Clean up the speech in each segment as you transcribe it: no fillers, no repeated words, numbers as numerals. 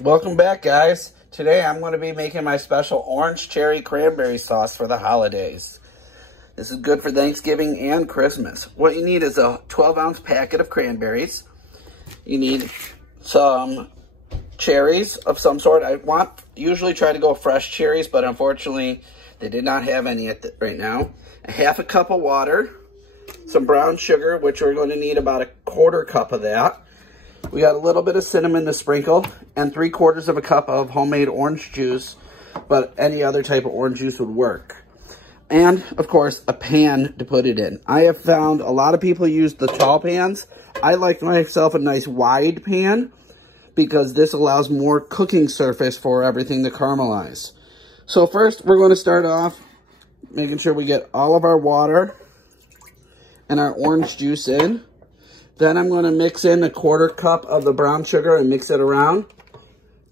Welcome back, guys. Today I'm going to be making my special Orange Cherry Cranberry Sauce for the holidays. This is good for Thanksgiving and Christmas. What you need is a 12-ounce packet of cranberries. You need some cherries of some sort. Usually try to go fresh cherries, but unfortunately they did not have any right now. A half a cup of water, some brown sugar, which we're going to need about a 1/4 cup of that. We got a little bit of cinnamon to sprinkle, and 3/4 of a cup of homemade orange juice, but any other type of orange juice would work. And, of course, a pan to put it in. I have found a lot of people use the tall pans. I like myself a nice wide pan because this allows more cooking surface for everything to caramelize. So first, we're going to start off making sure we get all of our water and our orange juice in. Then I'm going to mix in a 1/4 cup of the brown sugar and mix it around.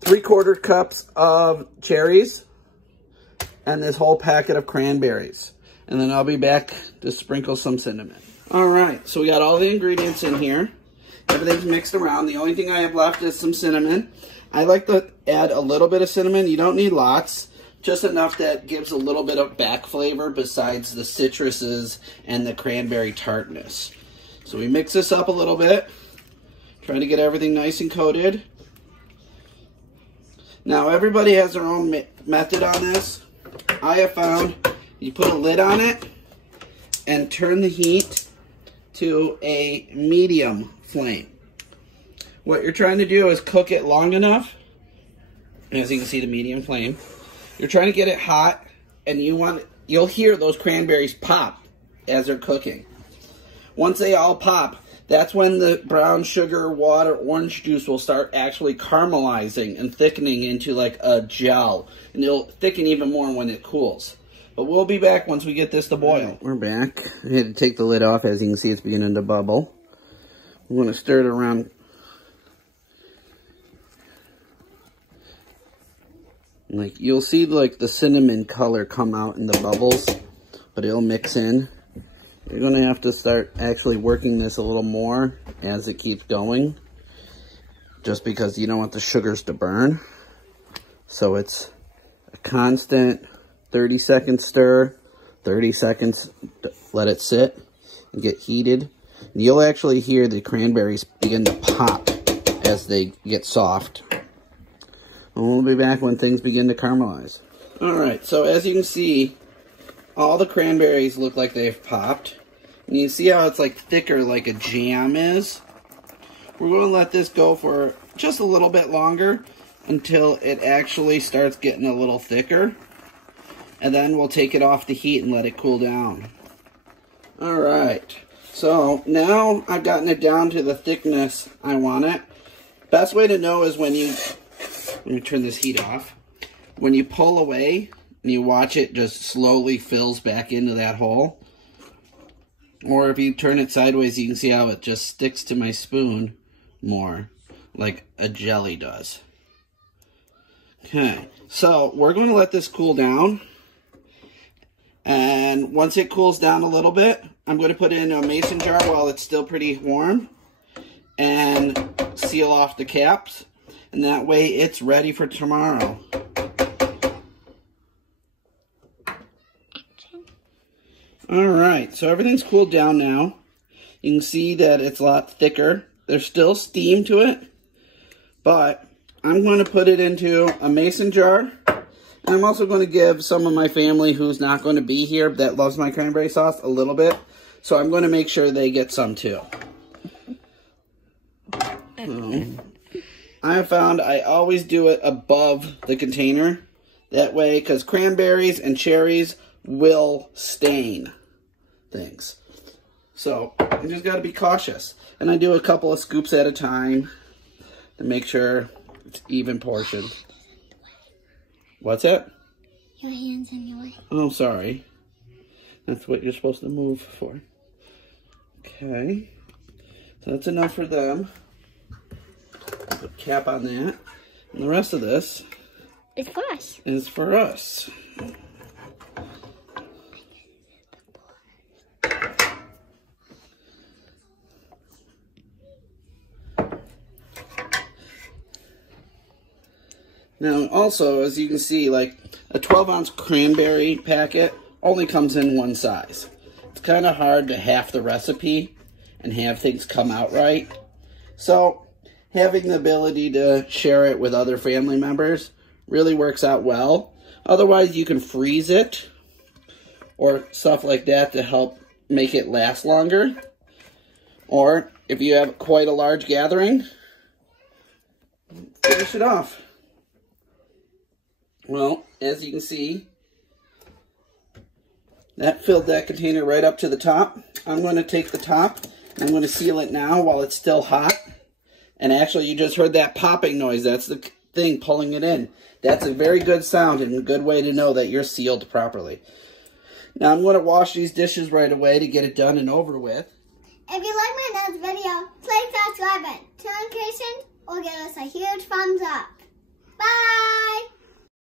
3/4 cups of cherries. And this whole packet of cranberries. And then I'll be back to sprinkle some cinnamon. Alright, so we got all the ingredients in here. Everything's mixed around. The only thing I have left is some cinnamon. I like to add a little bit of cinnamon. You don't need lots. Just enough that gives a little bit of back flavor besides the citruses and the cranberry tartness. So we mix this up a little bit, trying to get everything nice and coated. Now everybody has their own method on this. I have found you put a lid on it and turn the heat to a medium flame. What you're trying to do is cook it long enough, as you can see the medium flame. You're trying to get it hot, and you'll hear those cranberries pop as they're cooking. Once they all pop, that's when the brown sugar, water, orange juice will start actually caramelizing and thickening into like a gel. And it'll thicken even more when it cools. But we'll be back once we get this to boil. We're back. I had to take the lid off. As you can see, it's beginning to bubble. I'm going to stir it around. Like, you'll see like the cinnamon color come out in the bubbles, but it'll mix in. You're going to have to start actually working this a little more as it keeps going, just because you don't want the sugars to burn. So it's a constant 30-second stir, 30 seconds, let it sit and get heated. And you'll actually hear the cranberries begin to pop as they get soft. And we'll be back when things begin to caramelize. Alright, so as you can see, all the cranberries look like they've popped. And you see how it's like thicker like a jam is? We're going to let this go for just a little bit longer until it actually starts getting a little thicker. And then we'll take it off the heat and let it cool down. Alright, so now I've gotten it down to the thickness I want it. Best way to know is when you, let me turn this heat off. When you pull away and you watch it just slowly fills back into that hole. Or if you turn it sideways, you can see how it just sticks to my spoon more, like a jelly does. Okay, so we're going to let this cool down. And once it cools down a little bit, I'm going to put it in a mason jar while it's still pretty warm. And seal off the caps. And that way it's ready for tomorrow. Alright, so everything's cooled down now. You can see that it's a lot thicker. There's still steam to it. But I'm going to put it into a mason jar. And I'm also going to give some of my family who's not going to be here that loves my cranberry sauce a little bit. So I'm going to make sure they get some too. I have found I always do it above the container. That way, because cranberries and cherries will stain things. So you just got to be cautious. And I do a couple of scoops at a time to make sure it's even portioned. What's that? Your hand's in your way. Oh, sorry. That's what you're supposed to move for. Okay. So that's enough for them. Put a cap on that. And the rest of this is for us. Is for us. Now, also, as you can see, like a 12-ounce cranberry packet only comes in one size. It's kind of hard to half the recipe and have things come out right. So, having the ability to share it with other family members really works out well. Otherwise, you can freeze it or stuff like that to help make it last longer. Or, if you have quite a large gathering, finish it off. Well, as you can see, that filled that container right up to the top. I'm going to take the top, and I'm going to seal it now while it's still hot. And actually, you just heard that popping noise. That's the thing pulling it in. That's a very good sound and a good way to know that you're sealed properly. Now, I'm going to wash these dishes right away to get it done and over with. If you like my next video, please subscribe it, turn notifications, or give us a huge thumbs up.